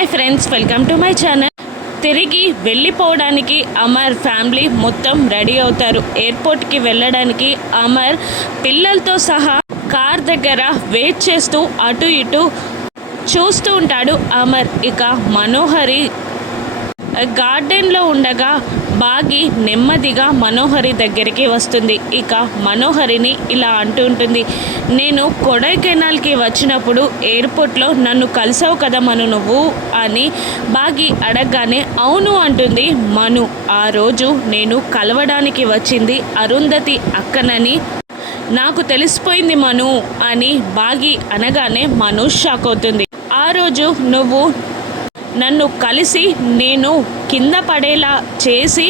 Hi friends, welcome to my channel. తిరిగి వెళ్ళిపోవడానికి Amar family మొత్తం రెడీ అవుతారు. ఎయిర్పోర్ట్కి వెళ్ళడానికి అమర్ పిల్లలతో సహా కార్ దగ్గర వెయిట్ చేస్తూ అటు ఇటు చూస్తూ ఉంటాడు. అమర్ ఇక మనోహరి గార్డెన్లో ఉండగా బాగి నెమ్మదిగా మనోహరి దగ్గరికి వస్తుంది. ఇక మనోహరిని ఇలా అంటూ ఉంటుంది, నేను కొడైకెనాల్కి వచ్చినప్పుడు ఎయిర్పోర్ట్లో నన్ను కలిసావు కదా మను నువ్వు అని బాగి అడగగానే అవును అంటుంది మను. ఆ రోజు నేను కలవడానికి వచ్చింది అరుంధతి అక్కనని నాకు తెలిసిపోయింది మను అని బాగి అనగానే మను షాక్ అవుతుంది. ఆ రోజు నువ్వు నన్ను కలిసి నేను కింద పడేలా చేసి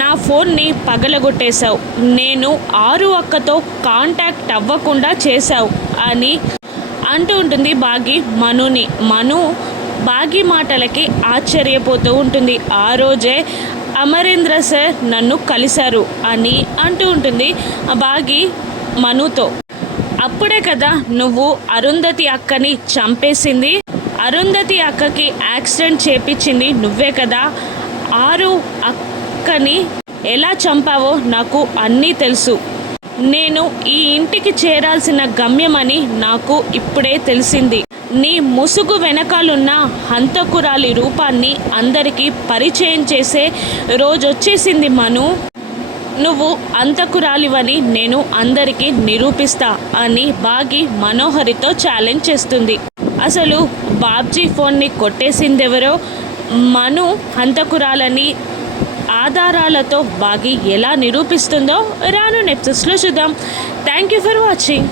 నా ఫోన్ని పగలగొట్టేశావు, నేను 6 అక్కతో కాంటాక్ట్ అవ్వకుండా చేశావు అని అంటూ ఉంటుంది బాగి మనుని. మను బాగి మాటలకి ఆశ్చర్యపోతూ ఉంటుంది. ఆ రోజే అమరేంద్ర సార్ నన్ను కలిశారు అని అంటూ ఉంటుంది బాగి మనుతో. అప్పుడే కదా నువ్వు అరుంధతి అక్కని చంపేసింది, అరుంధతి అక్కకి యాక్సిడెంట్ చేపించింది నువ్వే కదా. 6 అక్కని ఎలా చంపావో నాకు అన్నీ తెలుసు. నేను ఈ ఇంటికి చేరాల్సిన గమ్యమని నాకు ఇప్పుడే తెలిసింది. నీ ముసుగు వెనకాలన్న హంతకురాలి రూపాన్ని అందరికీ పరిచయం చేసే రోజొచ్చేసింది మను. నువ్వు అంతకురాలివని నేను అందరికీ నిరూపిస్తా అని బాగి మనోహరితో ఛాలెంజ్ చేస్తుంది. అసలు బాబ్జీ ఫోన్ని కొట్టేసిందెవరో, మను హంతకురాలని ఆధారాలతో బాగి ఎలా నిరూపిస్తుందో రాను ఎపిసోడ్స్లో చూద్దాం. Thank you for watching.